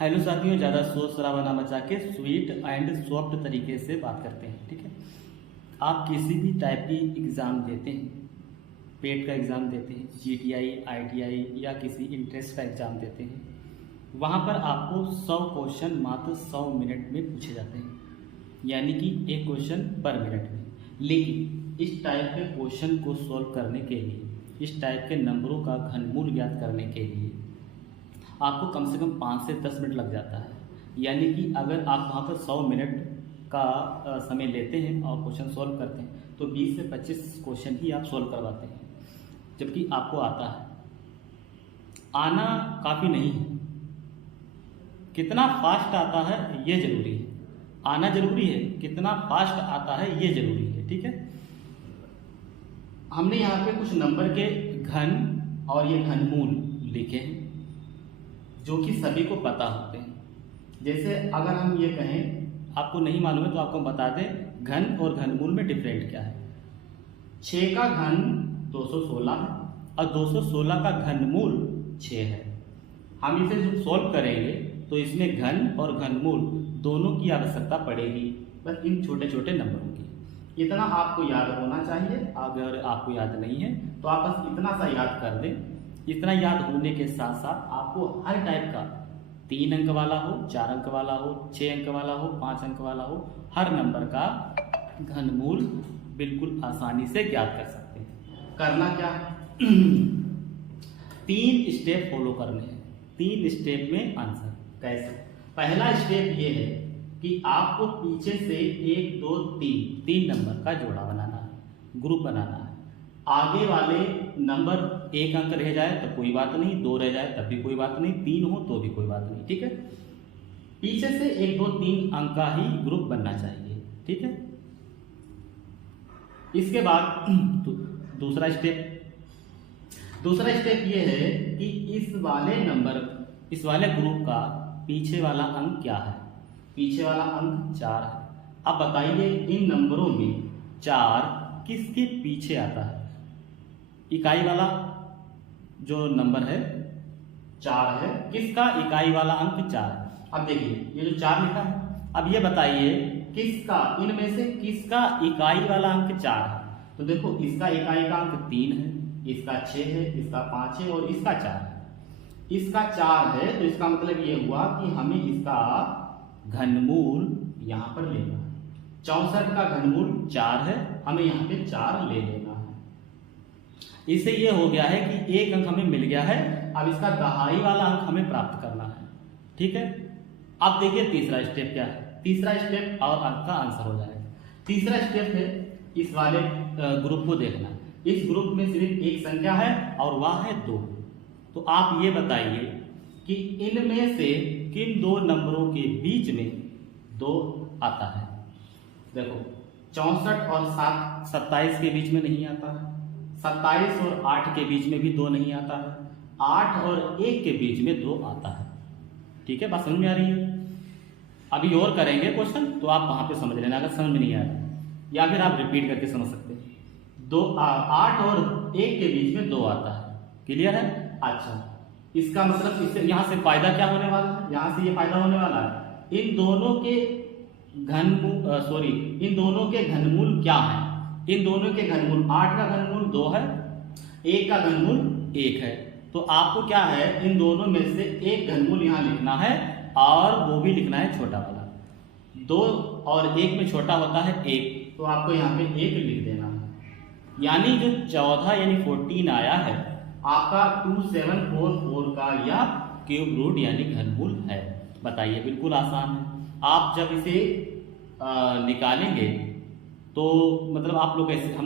Hello साथियों, ज़्यादा शोर शराबा ना मचा के स्वीट एंड सॉफ्ट तरीके से बात करते हैं। ठीक है, आप किसी भी टाइप की एग्ज़ाम देते हैं, पेट का एग्ज़ाम देते हैं, जीटीआई, आईटीआई या किसी इंट्रेंस का एग्ज़ाम देते हैं, वहाँ पर आपको 100 क्वेश्चन मात्र 100 मिनट में पूछे जाते हैं, यानी कि एक क्वेश्चन पर मिनट में। लेकिन इस टाइप के क्वेश्चन को सॉल्व करने के लिए, इस टाइप के नंबरों का घनमूल ज्ञात करने के लिए आपको कम से कम 5 से 10 मिनट लग जाता है। यानी कि अगर आप वहाँ पर 100 मिनट का समय लेते हैं और क्वेश्चन सॉल्व करते हैं तो 20 से 25 क्वेश्चन ही आप सॉल्व करवाते हैं, जबकि आपको आता है। आना काफ़ी नहीं है, कितना फास्ट आता है ये ज़रूरी है। आना ज़रूरी है, कितना फास्ट आता है ये ज़रूरी है। ठीक है, हमने यहाँ पे कुछ नंबर के घन और ये घनमूल लिखे हैं जो कि सभी को पता होते हैं। जैसे अगर हम ये कहें आपको नहीं मालूम है तो आपको बता दें घन और घनमूल में डिफरेंट क्या है। 6 का घन 216 है और 216 का घनमूल 6 है। हम इसे जब सॉल्व करेंगे तो इसमें घन और घनमूल दोनों की आवश्यकता पड़ेगी, बस इन छोटे छोटे नंबरों की। इतना आपको याद होना चाहिए। अगर आपको याद नहीं है तो आप बस इतना सा याद कर दें। इतना याद होने के साथ साथ आपको हर टाइप का 3 अंक वाला हो, 4 अंक वाला हो, 6 अंक वाला हो, 5 अंक वाला हो, हर नंबर का घनमूल बिल्कुल आसानी से ज्ञात कर सकते हैं। करना क्या है 3 स्टेप फॉलो करने हैं। 3 स्टेप में आंसर कैसे। पहला स्टेप ये है कि आपको पीछे से 1 2 3 नंबर का जोड़ा बनाना है, ग्रुप बनाना है। आगे वाले नंबर 1 अंक रह जाए तो कोई बात नहीं, 2 रह जाए तब भी कोई बात नहीं, 3 हो तो भी कोई बात नहीं। ठीक है, पीछे से 1 2 3 अंक का ही ग्रुप बनना चाहिए। ठीक है, इसके बाद दूसरा स्टेप ये है कि इस वाले ग्रुप का पीछे वाला अंक क्या है। पीछे वाला अंक 4 है। अब बताइए इन नंबरों में 4 किसके पीछे आता है। इकाई वाला जो नंबर है 4 है, किसका इकाई वाला अंक 4 है। अब देखिए ये जो 4 लिखा है, अब ये बताइए किसका, इनमें से किसका इकाई वाला अंक 4 है। तो देखो इसका इकाई का अंक 3 है, इसका 6 है, इसका 5 है और इसका 4 है। इसका 4 है तो इसका मतलब ये हुआ कि हमें इसका घनमूल यहां पर लेना है। 64 का घनमूल 4 है, हमें यहाँ पे 4 ले लेना है। इससे ये हो गया है कि 1 अंक हमें मिल गया है। अब इसका दहाई वाला अंक हमें प्राप्त करना है। ठीक है, अब देखिए तीसरा स्टेप क्या है। तीसरा स्टेप और अंक का आंसर हो जाएगा। तीसरा स्टेप है इस वाले ग्रुप को देखना। इस ग्रुप में सिर्फ एक संख्या है और वह है 2। तो आप ये बताइए कि इनमें से किन 2 नंबरों के बीच में 2 आता है। देखो 64 और 27 के बीच में नहीं आता है, 27 और 8 के बीच में भी 2 नहीं आता है, 8 और 1 के बीच में 2 आता है। ठीक है, बात समझ में आ रही है। अभी और करेंगे क्वेश्चन तो आप वहां पे समझ लेना, अगर समझ में नहीं आया या फिर आप रिपीट करके समझ सकते हैं। 8 और 1 के बीच में 2 आता है। क्लियर है। अच्छा, इसका मतलब इससे यहाँ से फायदा क्या होने वाला है, यहाँ से ये फायदा होने वाला है इन दोनों के घनमूल क्या है। इन दोनों के घनमूल 8 का घनमूल 2 है, 1 का घनमूल 1 है। तो आपको क्या है इन दोनों में से एक घनमूल यहाँ लिखना है और वो भी लिखना है छोटा वाला। 2 और 1 में छोटा होता है 1, तो आपको यहाँ पे 1 लिख देना है। यानी जो 14 यानी 14 आया है आपका 2744 का यह क्यूब रूट यानी घनमूल है। बताइए, बिल्कुल आसान है। आप जब इसे निकालेंगे तो मतलब हम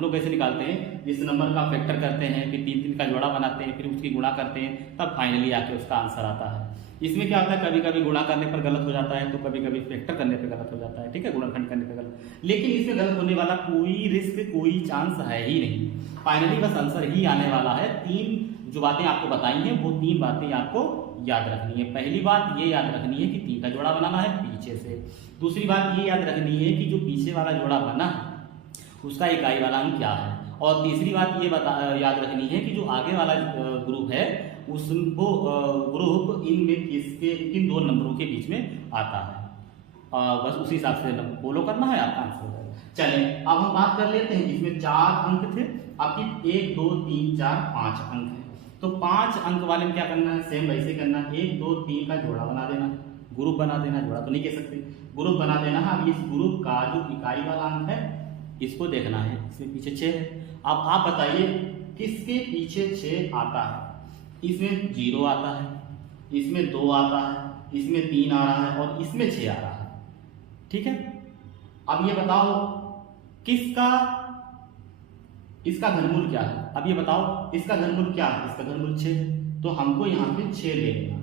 लोग कैसे निकालते हैं, जिस नंबर का फैक्टर करते हैं, फिर 3 का जोड़ा बनाते हैं, फिर उसकी गुणा करते हैं, तब फाइनली आके उसका आंसर आता है। इसमें क्या होता है, कभी कभी गुणा करने पर गलत हो जाता है, तो कभी कभी फैक्टर करने पर गलत हो जाता है। ठीक है, गुणनखंड करने पर गलत, लेकिन इसमें गलत होने वाला कोई रिस्क, कोई चांस है ही नहीं। फाइनली बस आंसर ही आने वाला है। 3 जो बातें आपको बताई हैं वो 3 बातें आपको याद रखनी है। पहली बात ये याद रखनी है कि 3 का जोड़ा बनाना है पीछे से। दूसरी बात ये याद रखनी है कि जो पीछे वाला जोड़ा बना है उसका इकाई वाला अंक क्या है। और तीसरी बात ये याद रखनी है कि जो आगे वाला ग्रुप है उस वो ग्रुप इनमें किसके किन दो नंबरों के बीच में आता है। बस उसी हिसाब से फॉलो करना है, आपका आंसर हो जाएगा। चलिए अब हम बात कर लेते हैं, इसमें 4 अंक थे, आपकी 1 2 3 4 5 अंक है। तो 5 अंक वाले में क्या करना है, सेम वैसे करना है, 1 2 3 का जोड़ा बना देना, ग्रुप बना देना, जोड़ा तो नहीं कह सकते, ग्रुप बना देना है। अब इस ग्रुप का जो इकाई वाला अंक है इसको देखना है, इसमें पीछे 6 है। अब आप बताइए किसके पीछे 6 आता है। इसमें 0 आता है, इसमें 2 आता है, इसमें 3 आ रहा है और इसमें 6 आ रहा है। ठीक है, अब ये बताओ किसका इसका घनमूल क्या है। अब ये बताओ इसका घनमूल क्या है, इसका घनमूल 6 है, तो हमको यहाँ पे 6 ले लेना।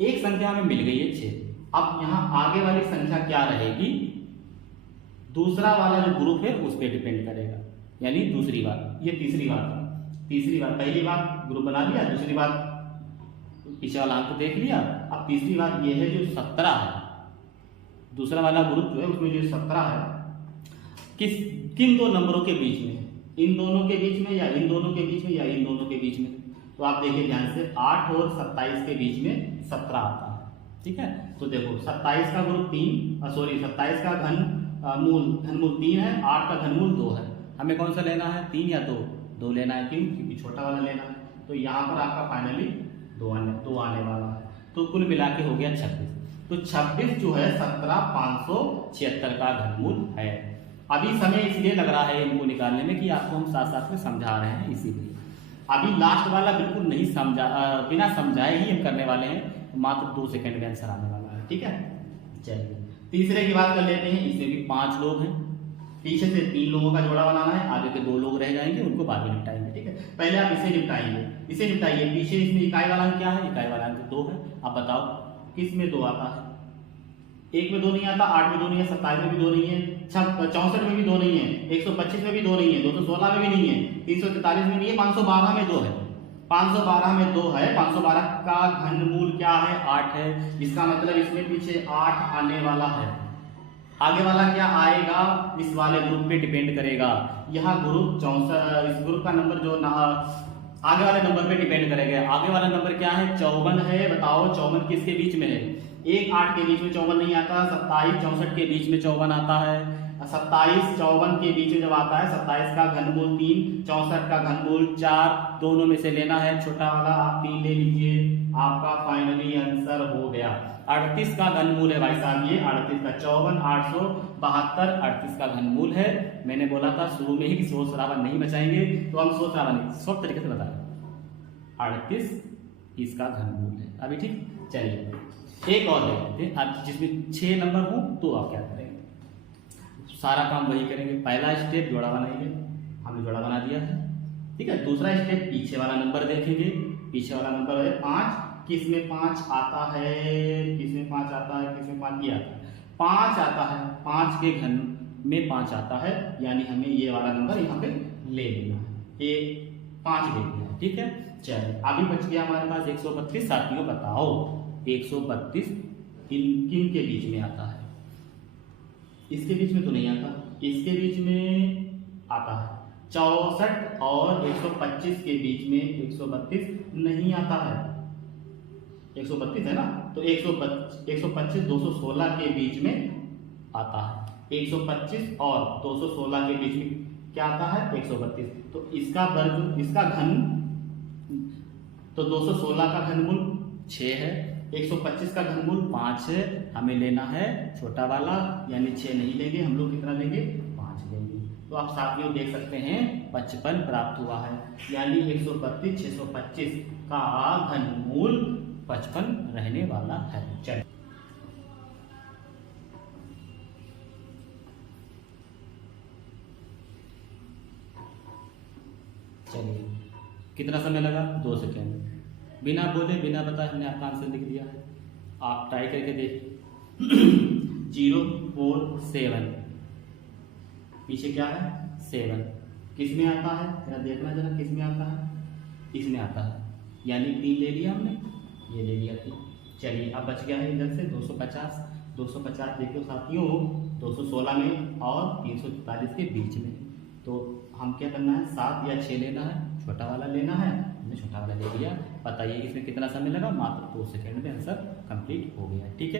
एक संख्या हमें मिल गई है 6। अब यहाँ आगे वाली संख्या क्या रहेगी, दूसरा वाला जो ग्रुप है उस पर डिपेंड करेगा, यानी दूसरी बात, ये तीसरी बात, पहली बात ग्रुप बना लिया, दूसरी बात पीछे वाला अंक देख लिया। अब तीसरी बात ये है जो 17 है, दूसरा वाला ग्रुप जो है उसमें जो 17 है किन दो नंबरों के बीच में, इन दोनों के बीच में या इन दोनों के बीच में या इन दोनों के बीच में। तो आप देखिए ध्यान से 8 और 27 के बीच में 17 आता है। ठीक है, तो देखो 27 का ग्रुप 27 का घनमूल 3 है, 8 का घनमूल 2 है। हमें कौन सा लेना है, 3 या 2 लेना है, क्यों, क्योंकि छोटा वाला लेना है। तो यहाँ पर आपका फाइनली 2 आने वाला है। तो कुल मिला के हो गया 26। तो 26 जो है 17,576 का घनमूल है। अभी समय इसलिए लग रहा है इनको निकालने में कि आपको हम साथ साथ में समझा रहे हैं, इसीलिए अभी लास्ट वाला बिल्कुल नहीं समझा, बिना समझाए ही हम करने वाले हैं, मात्र 2 सेकंड में आंसर आने वाला है। ठीक है, चलिए तीसरे की बात कर लेते हैं। इसमें भी 5 लोग हैं, पीछे से 3 लोगों का जोड़ा बनाना है, आगे के 2 लोग रह जाएंगे, उनको बाद में निपटाएंगे। ठीक है, पहले आप इसे निपटाइए। पीछे इसमें इकाई वाला अंक क्या है, इकाई वाला अंक 2 है। आप बताओ किस में 2 आता है, 1 में 2 नहीं आता, 8 में 2 नहीं है, 27 में भी 2 नहीं है, 64 में भी 2 नहीं है, 125 में भी 2 नहीं है, 216 में भी नहीं है, 343 में नहीं है, 512 में 2 है। 512 में 2 है, 512 का घनमूल क्या है, 8 है। इसका मतलब इसमें पीछे 8 आने वाला है। आगे वाला क्या आएगा, इस वाले ग्रुप पे डिपेंड करेगा। यह ग्रुप 64, इस ग्रुप का नंबर जो आगे वाले नंबर पे डिपेंड करेगा। आगे वाला नंबर क्या है, 54 है। बताओ 54 किसके बीच में है, 1 8 के बीच में 54 नहीं आता, 27 64 के बीच में 54 आता है। 27 54 के बीच में जब आता है, 27 का घनमूल 3, 64 का घनमूल 4, दोनों में से लेना है छोटा वाला, आप 3 ले लीजिए, आपका फाइनली आंसर हो गया 38 का घनमूल है। भाई साहब ये 38 का 54 872 38 का घनमूल है। मैंने बोला था शुरू में ही कि शोर शराबा नहीं मचाएंगे, तो हम शोर शराबा नहीं, सब तरीके से बता रहे, 38 इसका घनमूल है। अभी ठीक, चलिए एक और देखते हैं। अब जिसमें 6 नंबर हो तो आप क्या करेंगे, सारा काम वही करेंगे। पहला स्टेप जोड़ा बनाएंगे, हमने जोड़ा बना दिया है। ठीक है, दूसरा स्टेप पीछे वाला नंबर देखेंगे। पीछे वाला नंबर है 5, किस में 5 आता है, किस में 5 आता है, किस में 5 ये आता है, 5 आता है, 5 के घन में 5 आता है, यानी हमें ये वाला नंबर यहाँ पे ले लेना है, ये 5 ले लिया। ठीक है, चलिए अभी बच गया हमारे पास 132। साथियों बताओ 132 किन के बीच में आता है, इसके बीच में तो नहीं आता, इसके बीच में आता है। 64 और 125 के बीच में 132 नहीं आता है, 132 है ना, तो 125 216 के बीच में आता है। 125 और 216 के बीच में क्या आता है, 132। तो इसका वर्ग, इसका घन, तो 216 का घनमूल 6 है, 125 का घनमूल 5 है, हमें लेना है छोटा वाला, यानी 6 नहीं लेंगे हम लोग, कितना लेंगे, 5 लेंगे। तो आप साथियों देख सकते हैं 55 प्राप्त हुआ है, यानी 132 625 का घनमूल 55 रहने वाला है। चलिए कितना समय लगा, 2 सेकेंड। बिना बोले बिना बताए हमने आपका आंसर लिख दिया है, आप ट्राई करके देखिए। 047 पीछे क्या है, 7 किस में आता है, जरा देखना जरा किस में आता है, इसमें आता है, यानी 3 ले लिया हमने, ये ले लिया 3। चलिए अब बच गया है इधर से 250 देखो साथियों, 216 में और 344 के बीच में। तो हम क्या करना है, 7 या 6 लेना है, छोटा वाला लेना है, हमने छोटा वाला ले लिया। बताइए इसमें कितना समय लगा, मात्र 2 सेकंड में आंसर कंप्लीट हो गया। ठीक है।